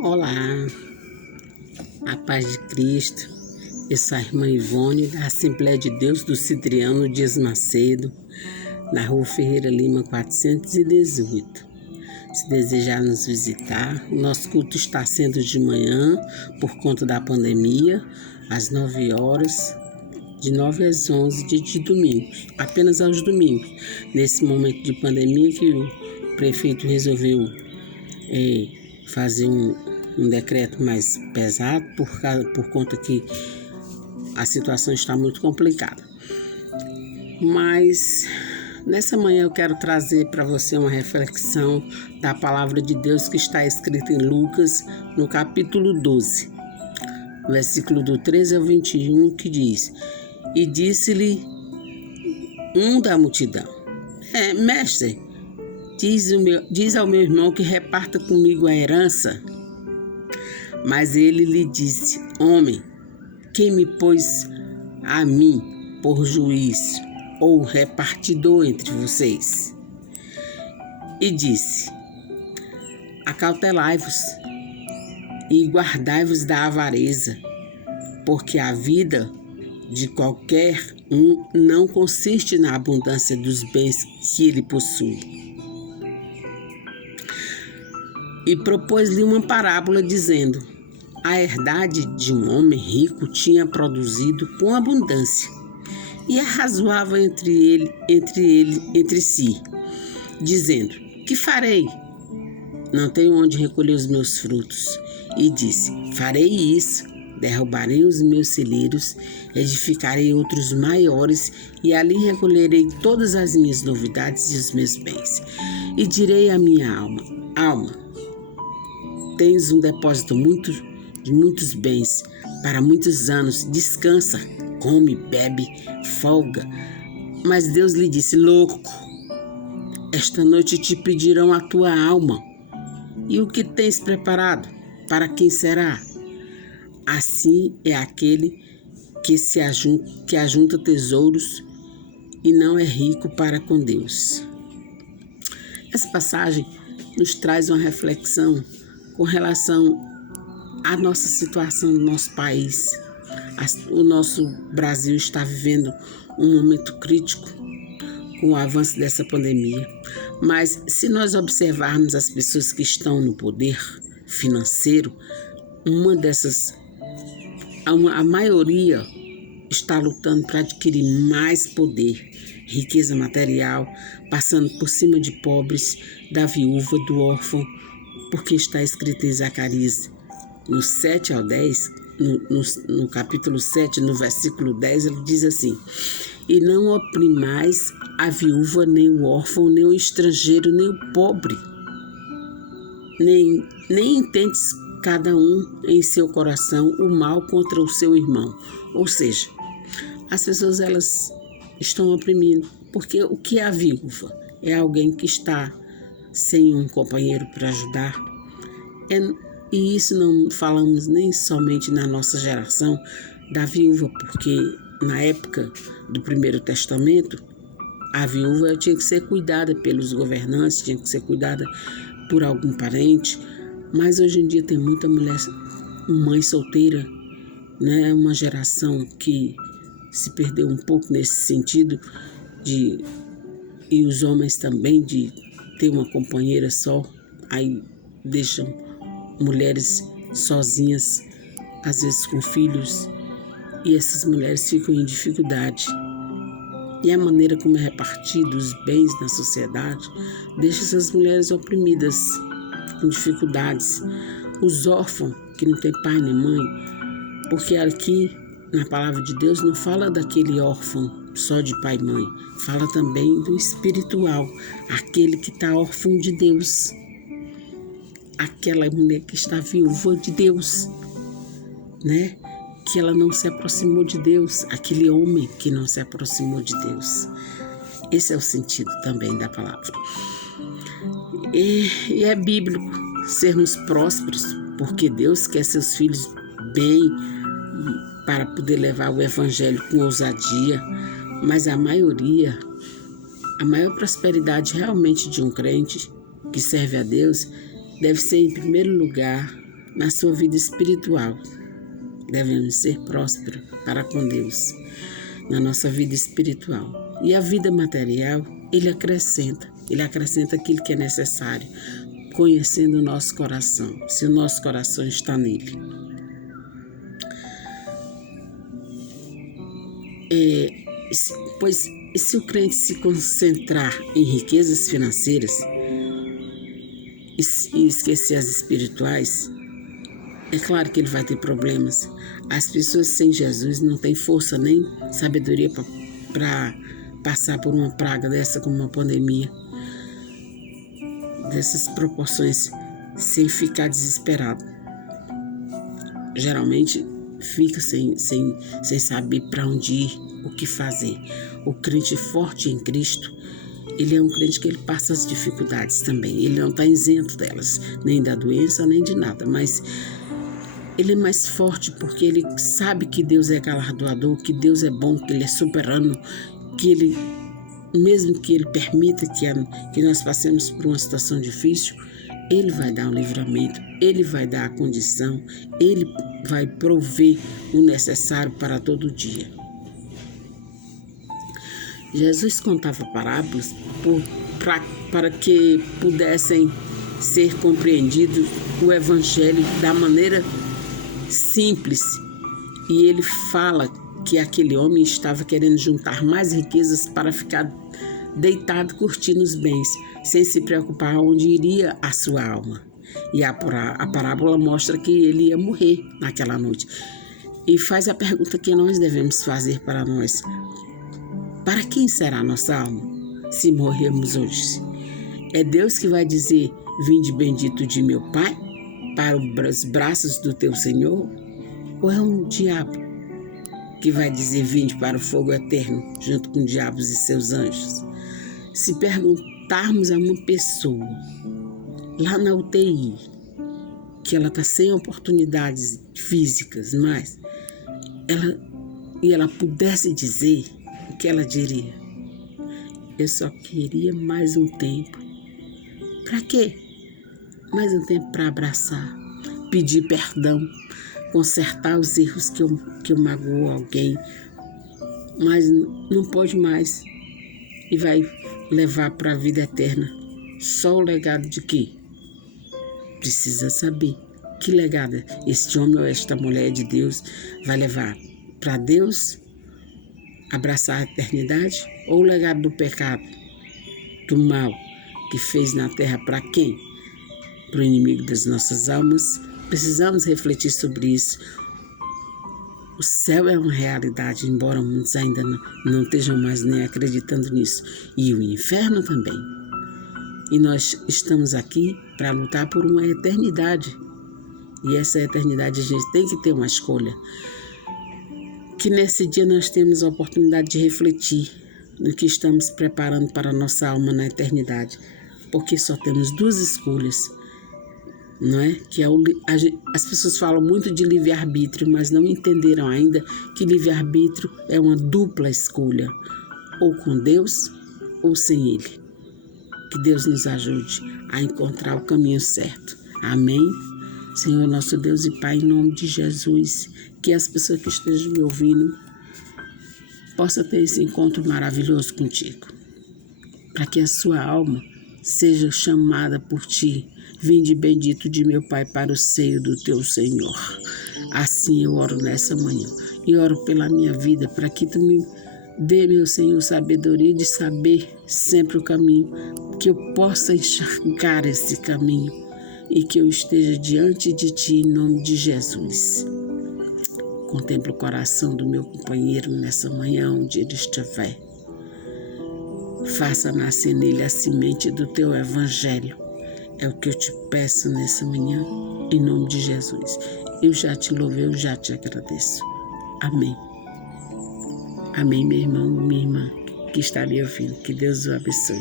Olá, a paz de Cristo. Eu sou a irmã Ivone, da Assembleia de Deus do Citriano Dias Macedo, na Rua Ferreira Lima 418. Se desejar nos visitar, nosso culto está sendo de manhã, por conta da pandemia, às 9 horas, de 9 às 11, dia de domingos, apenas aos domingos. Nesse momento de pandemia que o prefeito resolveu fazer um decreto mais pesado por conta que a situação está muito complicada. Mas nessa manhã eu quero trazer para você uma reflexão da palavra de Deus que está escrita em Lucas, no capítulo 12, versículo do 13 ao 21, que diz: E disse-lhe um da multidão: Mestre, diz ao meu irmão que reparta comigo a herança. Mas ele lhe disse: Homem, quem me pôs a mim por juiz ou repartidor entre vocês? E disse: Acautelai-vos e guardai-vos da avareza, porque a vida de qualquer um não consiste na abundância dos bens que ele possui. E propôs-lhe uma parábola, dizendo: A herdade de um homem rico tinha produzido com abundância, e arrazoava entre si, dizendo: Que farei? Não tenho onde recolher os meus frutos. E disse: Farei isso, derrubarei os meus celeiros, edificarei outros maiores, e ali recolherei todas as minhas novidades e os meus bens. E direi à minha alma: Alma, tens um depósito de muitos bens para muitos anos, descansa, come, bebe, folga. Mas Deus lhe disse: Louco, esta noite te pedirão a tua alma, e o que tens preparado, para quem será? Assim é aquele que ajunta tesouros e não é rico para com Deus. Essa passagem nos traz uma reflexão com relação à nossa situação no nosso país. O nosso Brasil está vivendo um momento crítico com o avanço dessa pandemia. Mas se nós observarmos as pessoas que estão no poder financeiro, a maioria está lutando para adquirir mais poder, riqueza material, passando por cima de pobres, da viúva, do órfão, porque está escrito em Zacarias, no 7 ao 10, no capítulo 7, no versículo 10, ele diz assim: E não oprimais a viúva, nem o órfão, nem o estrangeiro, nem o pobre, nem intendes cada um em seu coração o mal contra o seu irmão. Ou seja, as pessoas elas estão oprimindo, porque o que é a viúva? É alguém que está sem um companheiro para ajudar. E isso não falamos nem somente na nossa geração da viúva, porque na época do Primeiro Testamento, a viúva tinha que ser cuidada pelos governantes, tinha que ser cuidada por algum parente. Mas hoje em dia tem muita mulher, mãe solteira, né? Uma geração que se perdeu um pouco nesse sentido, e os homens também, de ter uma companheira só, aí deixam mulheres sozinhas, às vezes com filhos, e essas mulheres ficam em dificuldade. E a maneira como é repartido os bens na sociedade deixa essas mulheres oprimidas, com dificuldades. Os órfãos que não tem pai nem mãe, porque aqui na palavra de Deus não fala daquele órfão só de pai e mãe, fala também do espiritual, aquele que está órfão de Deus, aquela mulher que está viúva de Deus, né? Que ela não se aproximou de Deus, aquele homem que não se aproximou de Deus. Esse é o sentido também da palavra. E é bíblico sermos prósperos, porque Deus quer seus filhos bem, para poder levar o evangelho com ousadia. Mas a maior prosperidade realmente de um crente que serve a Deus deve ser, em primeiro lugar, na sua vida espiritual. Devemos ser prósperos para com Deus na nossa vida espiritual. E a vida material, Ele acrescenta aquilo que é necessário, conhecendo o nosso coração, se o nosso coração está nele. Pois se o crente se concentrar em riquezas financeiras e esquecer as espirituais, é claro que ele vai ter problemas. As pessoas sem Jesus não têm força nem sabedoria para passar por uma praga dessa, como uma pandemia, dessas proporções, sem ficar desesperado. Geralmente fica sem saber para onde ir, o que fazer. O crente forte em Cristo, ele é um crente que ele passa as dificuldades também. Ele não está isento delas, nem da doença, nem de nada, mas ele é mais forte porque ele sabe que Deus é galardoador, que Deus é bom, que Ele é soberano, que Ele, mesmo que Ele permita que nós passemos por uma situação difícil, Ele vai dar um livramento, Ele vai dar a condição, Ele vai prover o necessário para todo dia. Jesus contava parábolas para que pudessem ser compreendido o Evangelho da maneira simples. E ele fala que aquele homem estava querendo juntar mais riquezas para ficar deitado curtindo os bens, sem se preocupar onde iria a sua alma. E a parábola mostra que ele ia morrer naquela noite. E faz a pergunta que nós devemos fazer para nós: para quem será a nossa alma se morrermos hoje? É Deus que vai dizer: vinde bendito de meu Pai, para os braços do teu Senhor? Ou é um diabo que vai dizer: vinde para o fogo eterno, junto com diabos e seus anjos? Se perguntarmos a uma pessoa lá na UTI, que ela está sem oportunidades físicas, mas ela pudesse dizer, o que ela diria? Eu só queria mais um tempo. Para quê? Mais um tempo para abraçar, pedir perdão, consertar os erros que eu magoou alguém, mas não pode mais e vai levar para a vida eterna só o legado de quê? Precisa saber que legado este homem ou esta mulher de Deus vai levar para Deus, abraçar a eternidade, ou o legado do pecado, do mal que fez na terra para quem? Para o inimigo das nossas almas. Precisamos refletir sobre isso. O céu é uma realidade, embora muitos ainda não estejam mais nem acreditando nisso. E o inferno também. E nós estamos aqui para lutar por uma eternidade. E essa eternidade a gente tem que ter uma escolha. Que nesse dia nós temos a oportunidade de refletir no que estamos preparando para a nossa alma na eternidade. Porque só temos duas escolhas. Não é? As pessoas falam muito de livre-arbítrio, mas não entenderam ainda que livre-arbítrio é uma dupla escolha, ou com Deus ou sem Ele. Que Deus nos ajude a encontrar o caminho certo. Amém? Senhor nosso Deus e Pai, em nome de Jesus, que as pessoas que estejam me ouvindo possam ter esse encontro maravilhoso contigo, para que a sua alma seja chamada por Ti. Vinde bendito de meu Pai para o seio do teu Senhor. Assim eu oro nessa manhã e oro pela minha vida, para que tu me dê, meu Senhor, sabedoria de saber sempre o caminho, que eu possa enxergar esse caminho e que eu esteja diante de Ti em nome de Jesus. Contempla o coração do meu companheiro nessa manhã, onde ele estiver. Faça nascer nele a semente do Teu Evangelho. É o que eu te peço nessa manhã, em nome de Jesus. Eu já te louvo, eu já te agradeço. Amém. Amém, meu irmão, minha irmã, que está me ouvindo. Que Deus o abençoe.